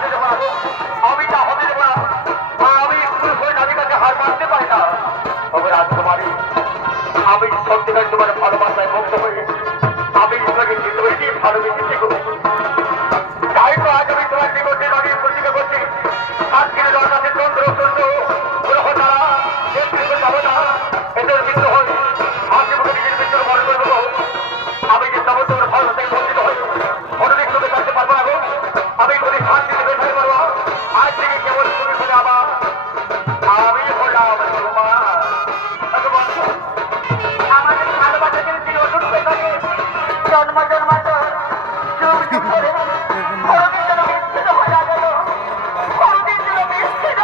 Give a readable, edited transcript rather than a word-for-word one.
হতে দেবো না, আমি তা হতে দেবো না। মা, আমি একটু হয়ে তাদের কাছে হার মানতে পারি না। তবে রাজকুমারী, আমি সত্যিকার তোমার ভালোবাসায় মুগ্ধ হয়ে আমি তোমাকে হৃদয় দিয়ে ভালোবেসেছি গো।